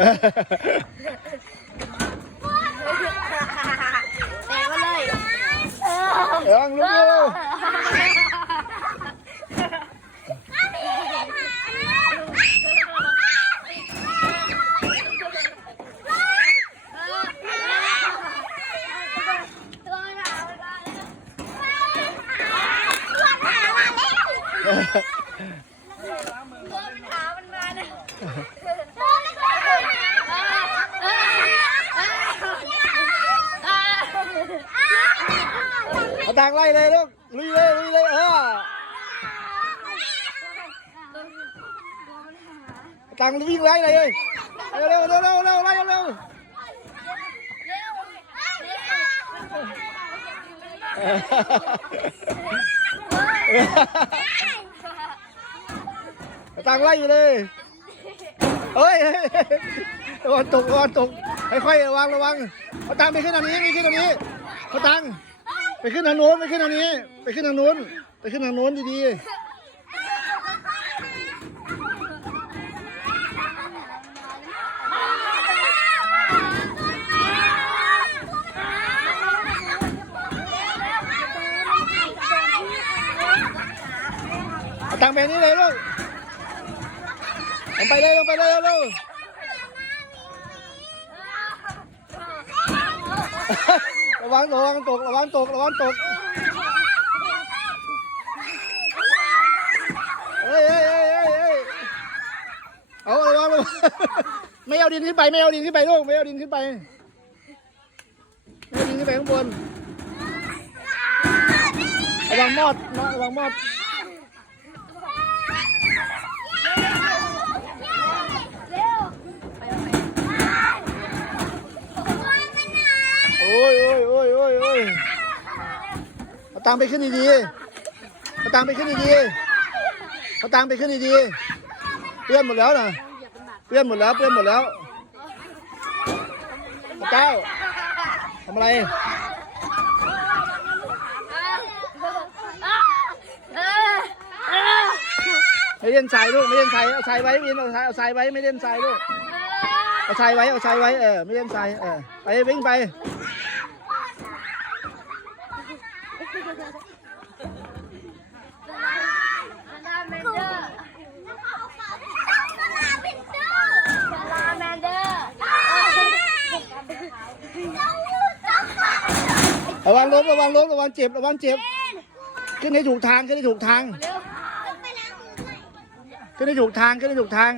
แต่มาเลย เอิงลุกเร็ว เอา ตังไล่เลยลูกลุยเลยลุยเลยเออเอาตังวิ่งไล่เลยเร็วเร็วเร็วเร็วเร็วไล่เร็วตังไล่อยู่เลยเฮ้ยเฮ้ยระวังตกระวังตกค่อยๆระวังระวังเอาตังไปขึ้นทางนี้ไปขึ้นทางนี้เอาตัง ไปขึ้นทางโน้นไปขึ้นทางนี้ ไปขึ้นทางโน้นไปขึ้นทางโน้นดีๆเอาตังค์ไปนี่เลยลูกลงไปเลยลงไปเลยเร็วๆ ระวังระวังตกระวังตกระวังตกเฮ้ยเฮ้ยเฮ้ยเฮ้ยเฮ้ยเอาระวังระวังไม่เอาดินขึ้นไปไม่เอาดินขึ้นไปลูกไม่เอาดินขึ้นไปไม่เอาดินขึ้นไปข้างบนระวังมอดระวังมอดโอ้ยโอ้ยโอ้ยโอ้ยโอ้ย เอาตังไปขึ้นดีๆเอาตังไปขึ้นดีๆเอาตังไปขึ้นดีๆเปื้อนหมดแล้วนะเปื้อนหมดแล้วเปื้อนหมดแล้วเจ้าทำอะไรไม่เล่นทรายลูกไม่เล่นทรายเอาทรายไว้วินเอาทรายเอาทรายไว้ไม่เล่นทรายลูกเอาทรายไว้เอาทรายไว้เออไม่เล่นทรายเออไปวิ่งไป ระวังล้มระวังล้มระวังเจ็บระวังเจ็บ ขึ้นให้ถูกทางขึ้นให้ถูกทาง ขึ้นให้ถูกทางขึ้นให้ถูกทาง